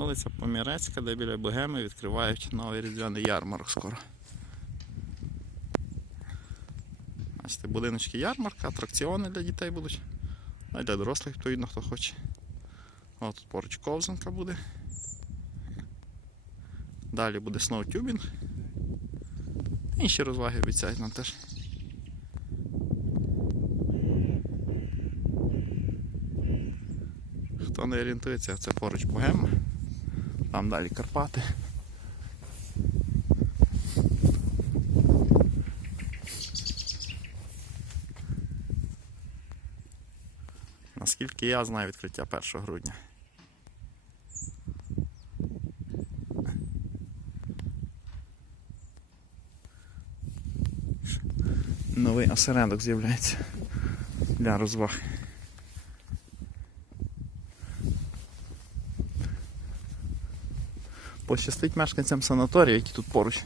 Вулиця Помірецька, де біля Богеми відкривають новий різдвяний ярмарок скоро. Бачите, будиночки ярмарка, атракціони для дітей будуть. Ну і для дорослих, відповідно, хто хоче. О, тут поруч ковзанка буде. Далі буде сноутюбінг. Інші розваги обіцяють нам теж. Хто не орієнтується, це поруч Богема. Там далі Карпати. Наскільки я знаю відкриття 1 грудня. Новий осередок з'являється для розваг. Пощастить мешканцям санаторію, які тут поруч.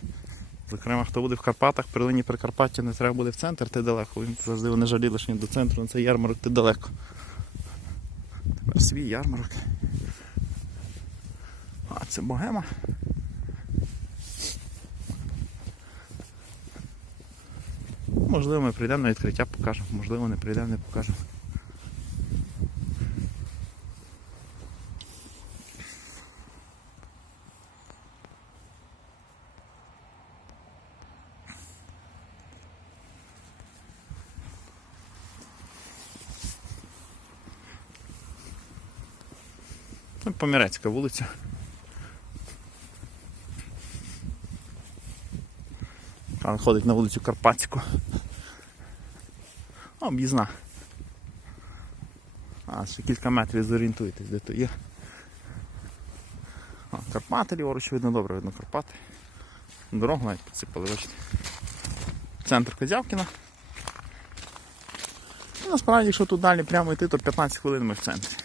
Зокрема, хто буде в Карпатах, при линії Прикарпаття не треба буде в центр, ти далеко. Він завжди вони жаліли, що ні до центру на цей ярмарок ти далеко. Тепер свій ярмарок. А це богема. Можливо, ми прийдемо на відкриття, покажемо, можливо, не прийдемо, не покажемо. Ну, Помірецька вулиця. Там ходить на вулицю Карпатську. Об'їзна. А, ще кілька метрів зорієнтуєтесь, де то є. А, Карпати ліворуч видно, добре видно Карпати. Дорогу навіть підсипали, бачите. Центр Козявкіна. І насправді, якщо тут далі прямо йти, то 15 хвилин ми в центрі.